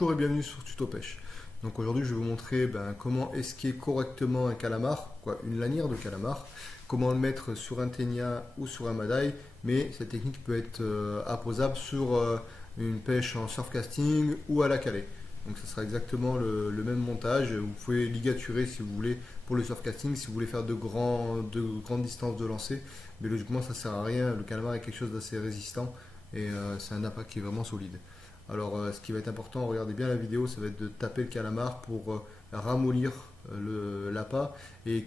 Bonjour et bienvenue sur Tuto Pêche. Donc aujourd'hui je vais vous montrer comment esquer correctement un calamar, une lanière de calamar, comment le mettre sur un ténia ou sur un madaille, mais cette technique peut être apposable sur une pêche en surfcasting ou à la calée. Donc ça sera exactement le même montage. Vous pouvez ligaturer si vous voulez pour le surfcasting, si vous voulez faire de grandes distances de lancer, mais logiquement ça sert à rien. Le calamar est quelque chose d'assez résistant et c'est un appât qui est vraiment solide. Alors, ce qui va être important, regardez bien la vidéo, ça va être de taper le calamar pour ramollir l'appât et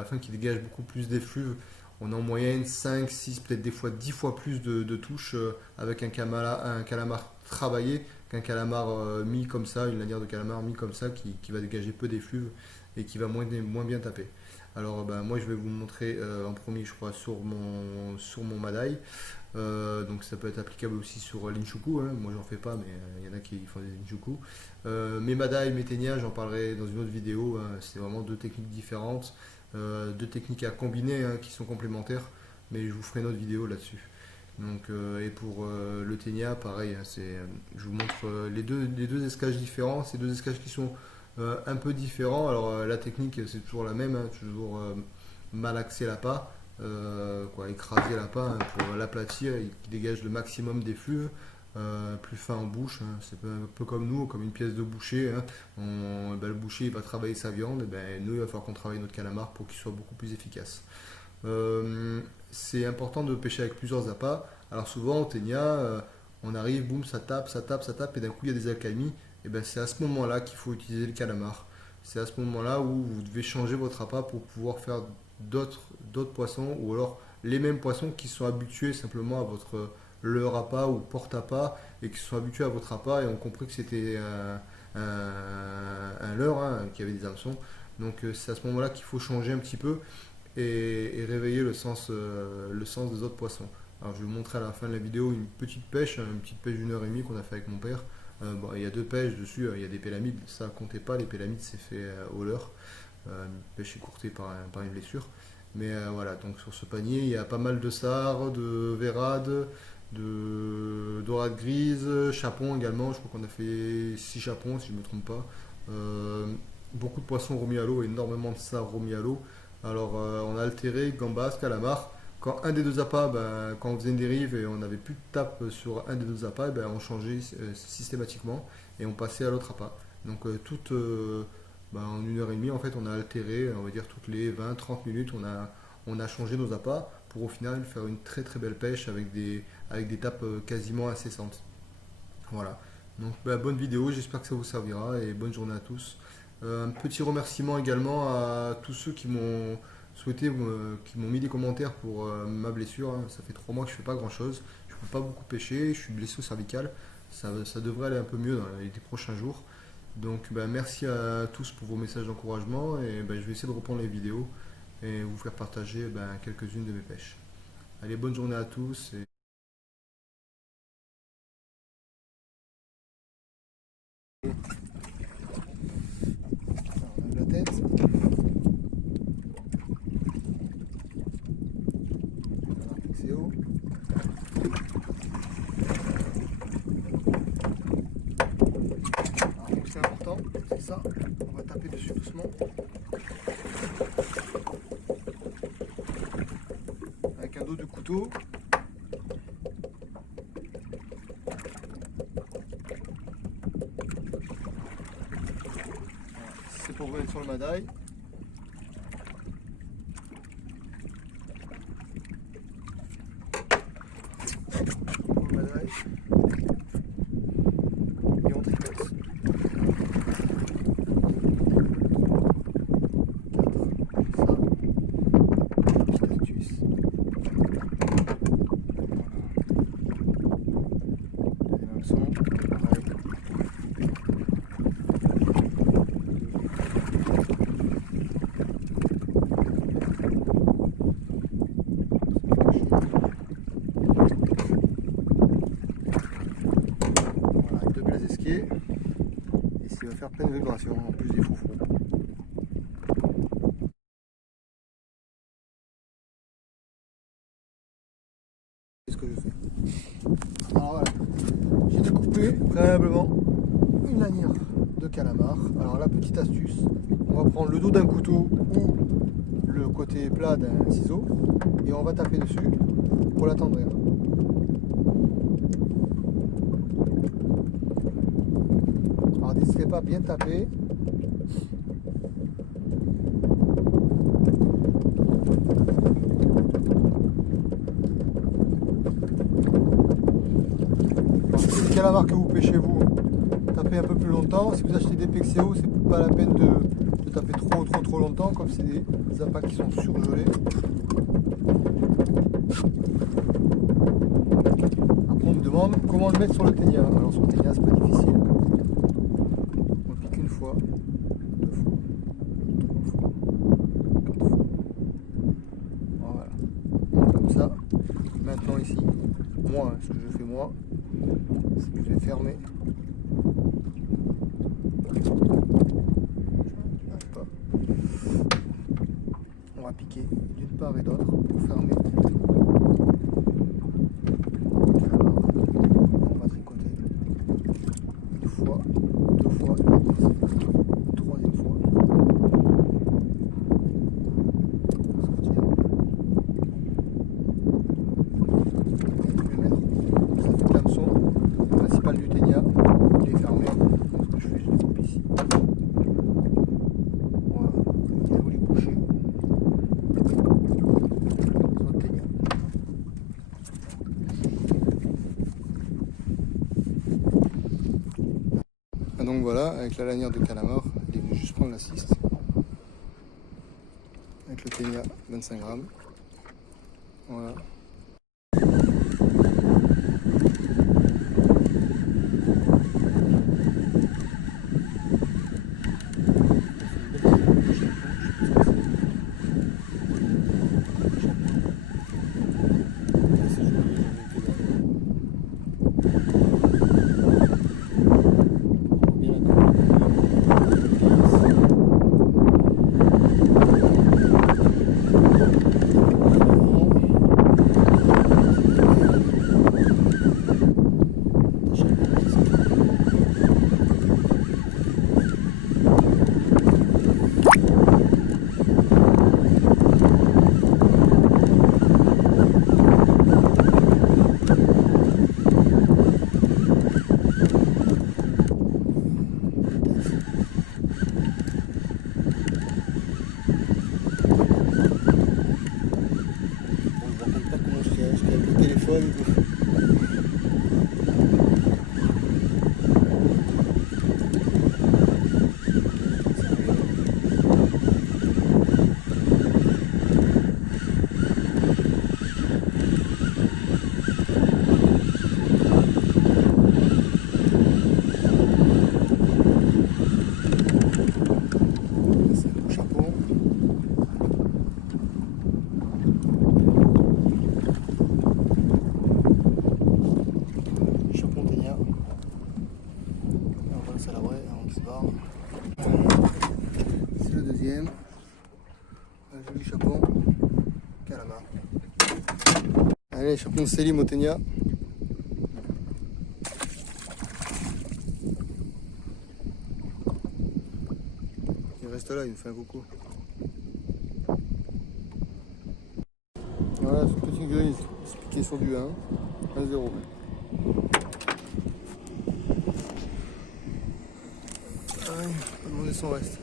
afin qu'il dégage beaucoup plus d'effluves. On a en moyenne 5, 6, peut-être des fois 10 fois plus de touches avec un calamar travaillé qu'un calamar mis comme ça, une lanière de calamar mis comme ça qui va dégager peu d'effluves et qui va moins bien taper. Alors, moi, je vais vous montrer en premier, je crois, sur mon madaille. Donc ça peut être applicable aussi sur l'inshuku, hein. Moi j'en fais pas, mais il y en a qui font des inshuku. Mes madai, mes ténias, j'en parlerai dans une autre vidéo, hein. C'est vraiment deux techniques différentes, deux techniques à combiner, hein, qui sont complémentaires, mais je vous ferai une autre vidéo là-dessus. Donc, et pour le ténia, pareil, hein, je vous montre les deux escages différents, ces deux escages qui sont un peu différents. Alors la technique c'est toujours la même, hein, toujours malaxer l'appât. Écraser l'appât, hein, pour l'aplatir et qu'il dégage le maximum d'effluves, plus fin en bouche, hein. C'est un peu comme nous, comme une pièce de boucher, hein. Le boucher il va travailler sa viande, et nous il va falloir qu'on travaille notre calamar pour qu'il soit beaucoup plus efficace. C'est important de pêcher avec plusieurs appâts. Alors souvent au ténia, on arrive, boum, ça tape, et d'un coup il y a des alcalmies, et c'est à ce moment-là qu'il faut utiliser le calamar. C'est à ce moment-là où vous devez changer votre appât pour pouvoir faire d'autres poissons, ou alors les mêmes poissons qui sont habitués simplement à votre leurre appât ou porte appât et qui sont habitués à votre appât et ont compris que c'était un leurre, hein, qui avait des hameçons. Donc c'est à ce moment-là qu'il faut changer un petit peu et réveiller le sens des autres poissons. Alors je vais vous montrer à la fin de la vidéo une petite pêche, hein, une petite pêche d'1h30 qu'on a fait avec mon père. Il y a deux pêches dessus, il y a des pélamides, ça comptait pas, les pélamides c'est fait au leurre. Une pêche écourtée par une blessure. Mais voilà, donc sur ce panier, il y a pas mal de sarres, de verrades, de dorades grises, chapons également. Je crois qu'on a fait 6 chapons, si je ne me trompe pas. Beaucoup de poissons remis à l'eau, énormément de sarres remis à l'eau. Alors, on a altéré gambas, calamar. Quand un des deux appâts, quand on faisait une dérive et on n'avait plus de tape sur un des deux appâts, on changeait systématiquement et on passait à l'autre appât. Donc, en 1h30, en fait, on a altéré, on va dire toutes les 20-30 minutes, on a changé nos appâts pour au final faire une très très belle pêche avec des tapes quasiment incessantes. Voilà. Donc, bonne vidéo, j'espère que ça vous servira et bonne journée à tous. Un petit remerciement également à tous ceux qui m'ont qui m'ont mis des commentaires pour ma blessure, hein. Ça fait 3 mois que je fais pas grand chose, je peux pas beaucoup pêcher, je suis blessé au cervical, ça devrait aller un peu mieux dans les prochains jours. Donc merci à tous pour vos messages d'encouragement et je vais essayer de reprendre les vidéos et vous faire partager quelques-unes de mes pêches. Allez, bonne journée à tous. On lève la tête. On va fixer haut. Alors, c'est important, c'est ça. On va taper dessus doucement. Avec un dos de couteau. C'est pour remettre sur le madaille. Pour le madaille. Et on tricote. 4, ça. Petite astuce. Les hameçons, pareil. Voilà, deux belles esquiers. Et ça va faire plein de vibrations en plus des foufous. C'est ce que je fais. Alors voilà, j'ai découpé préalablement une lanière de calamar. Alors la petite astuce, on va prendre le dos d'un couteau ou le côté plat d'un ciseau et on va taper dessus pour l'attendrir. Alors n'hésitez pas à bien taper. Si c'est le calamar que vous pêchez vous, tapez un peu plus longtemps. Si vous achetez des PXO, c'est pas la peine de taper trop longtemps, comme c'est des appâts qui sont surgelés. Après on me demande comment le mettre sur le ténia. Alors sur le ténia c'est pas difficile. On le pique une fois, deux fois, trois fois, quatre fois. Voilà. Comme ça. Maintenant ici, moi, ce que je fais moi, c'est que je vais fermer. On va piquer d'une part et d'autre pour fermer. On va tricoter une fois, deux fois, une troisième fois. Sortir. Je vais mettre le hameçon principal du ténia. Il est fermé. Donc ce que je fais, je les coupe ici. Voilà. Je vous les boucher. Donc voilà, avec la lanière de calamar, il est venu juste prendre la ciste. Avec le ténia 25 grammes. Voilà. C'est le deuxième. Un joli chapon. Calamar. Allez, chapon Selim au ténia. Il reste là, il me fait un coucou. Voilà, ce petit grise, c'est piqué sur du 1, 1-0. Ah oui, on va demander son reste.